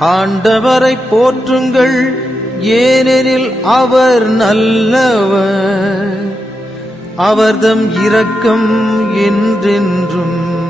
ஆண்டவரை போற்றுங்கள் ஏனெனில் அவர் நல்லவர். அவர்தம் இரக்கம் என்றென்றும்.